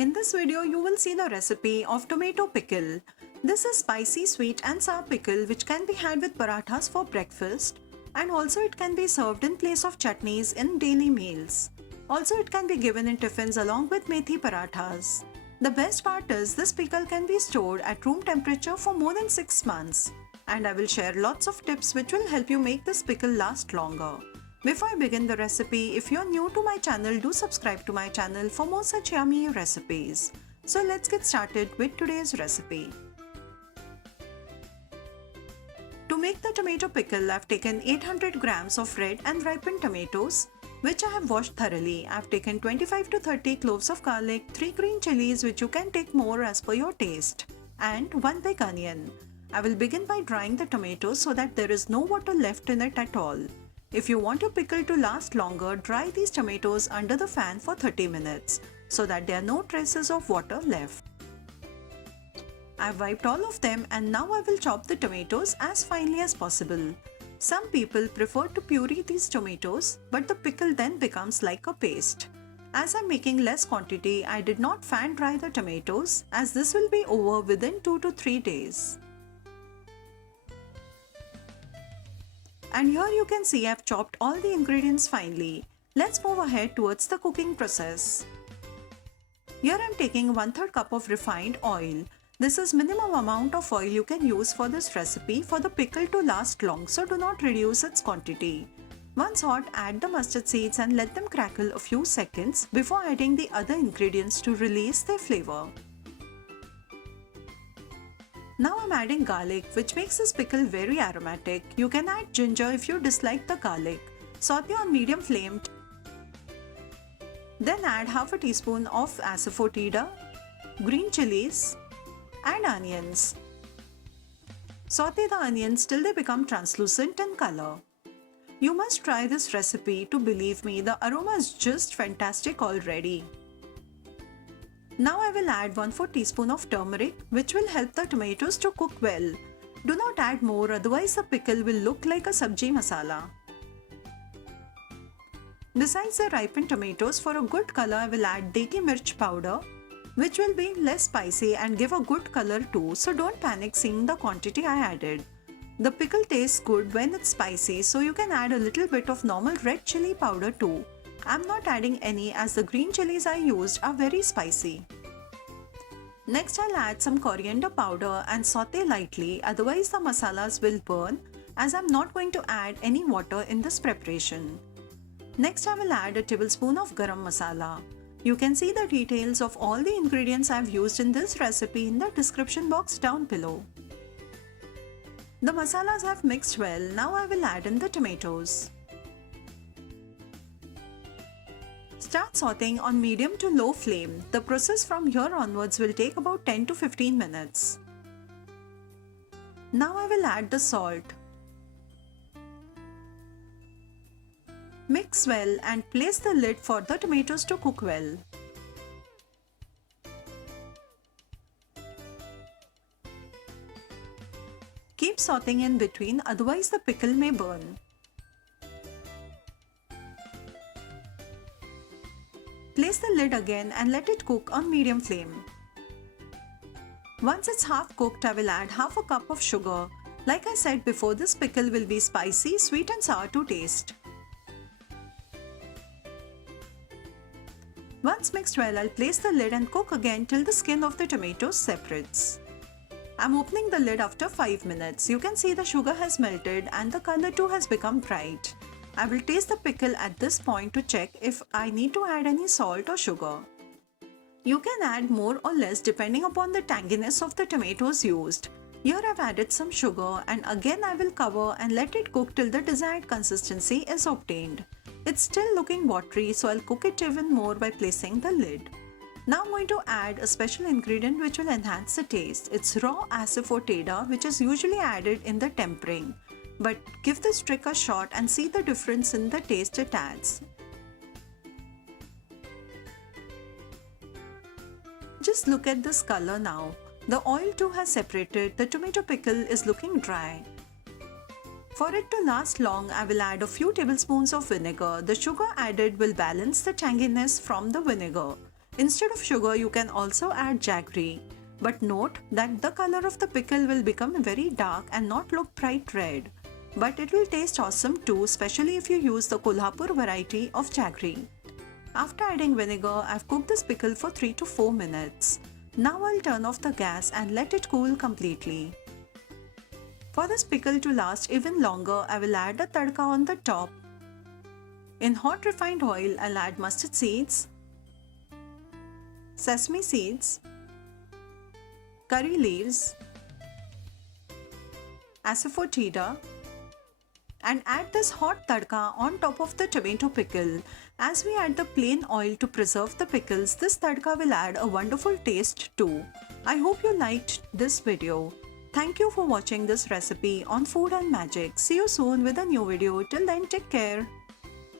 In this video, you will see the recipe of tomato pickle. This is spicy, sweet and sour pickle which can be had with parathas for breakfast, and also it can be served in place of chutneys in daily meals. Also it can be given in tiffins along with methi parathas. The best part is this pickle can be stored at room temperature for more than 6 months. And I will share lots of tips which will help you make this pickle last longer. Before I begin the recipe, if you're new to my channel, do subscribe to my channel for more such yummy recipes. So let's get started with today's recipe. To make the tomato pickle, I've taken 800 grams of red and ripened tomatoes, which I have washed thoroughly. I've taken 25 to 30 cloves of garlic, 3 green chilies which you can take more as per your taste, and 1 big onion. I will begin by drying the tomatoes so that there is no water left in it at all. If you want your pickle to last longer, dry these tomatoes under the fan for 30 minutes so that there are no traces of water left. I've wiped all of them and now I will chop the tomatoes as finely as possible. Some people prefer to puree these tomatoes, but the pickle then becomes like a paste. As I'm making less quantity, I did not fan dry the tomatoes as this will be over within 2 to 3 days. And here you can see I've chopped all the ingredients finely. Let's move ahead towards the cooking process. Here I'm taking 1/3 cup of refined oil. This is minimum amount of oil you can use for this recipe for the pickle to last long, so do not reduce its quantity. Once hot, add the mustard seeds and let them crackle a few seconds before adding the other ingredients to release their flavor. Now I'm adding garlic, which makes this pickle very aromatic. You can add ginger if you dislike the garlic. Saute on medium flame. Then add half a teaspoon of asafoetida, green chilies and onions. Saute the onions till they become translucent in color. You must try this recipe to believe me, the aroma is just fantastic already. Now I will add 1/4 teaspoon of turmeric, which will help the tomatoes to cook well. Do not add more, otherwise the pickle will look like a sabji masala. Besides the ripened tomatoes, for a good color I will add degi mirch powder, which will be less spicy and give a good color too, so don't panic seeing the quantity I added. The pickle tastes good when it's spicy, so you can add a little bit of normal red chili powder too. I'm not adding any as the green chilies I used are very spicy. Next I'll add some coriander powder and saute lightly, otherwise the masalas will burn, as I'm not going to add any water in this preparation. Next I will add a tablespoon of garam masala. You can see the details of all the ingredients I've used in this recipe in the description box down below. The masalas have mixed well. Now I will add in the tomatoes. Start sauteing on medium to low flame. The process from here onwards will take about 10 to 15 minutes. Now I will add the salt. Mix well and place the lid for the tomatoes to cook well. Keep sauteing in between, otherwise the pickle may burn. Place the lid again and let it cook on medium flame. Once it's half cooked, I will add half a cup of sugar. Like I said before, this pickle will be spicy, sweet and sour to taste. Once mixed well, I'll place the lid and cook again till the skin of the tomatoes separates. I'm opening the lid after 5 minutes. You can see the sugar has melted and the color too has become bright. I will taste the pickle at this point to check if I need to add any salt or sugar. You can add more or less depending upon the tanginess of the tomatoes used. Here I've added some sugar and again I will cover and let it cook till the desired consistency is obtained. It's still looking watery, so I'll cook it even more by placing the lid. Now I'm going to add a special ingredient which will enhance the taste. It's raw asafoetida, which is usually added in the tempering. But give this trick a shot and see the difference in the taste it adds. Just look at this color now. The oil too has separated, the tomato pickle is looking dry. For it to last long, I will add a few tablespoons of vinegar. The sugar added will balance the tanginess from the vinegar. Instead of sugar, you can also add jaggery. But note that the color of the pickle will become very dark and not look bright red. But it will taste awesome too, especially if you use the Kolhapur variety of jaggery. After adding vinegar, I've cooked this pickle for 3 to 4 minutes. Now I'll turn off the gas and let it cool completely. For this pickle to last even longer, I will add a tadka on the top. In hot refined oil, I'll add mustard seeds, sesame seeds, curry leaves, asafoetida, and add this hot tadka on top of the tomato pickle. As we add the plain oil to preserve the pickles, this tadka will add a wonderful taste too. I hope you liked this video. Thank you for watching this recipe on Food and Magic. See you soon with a new video. Till then, take care.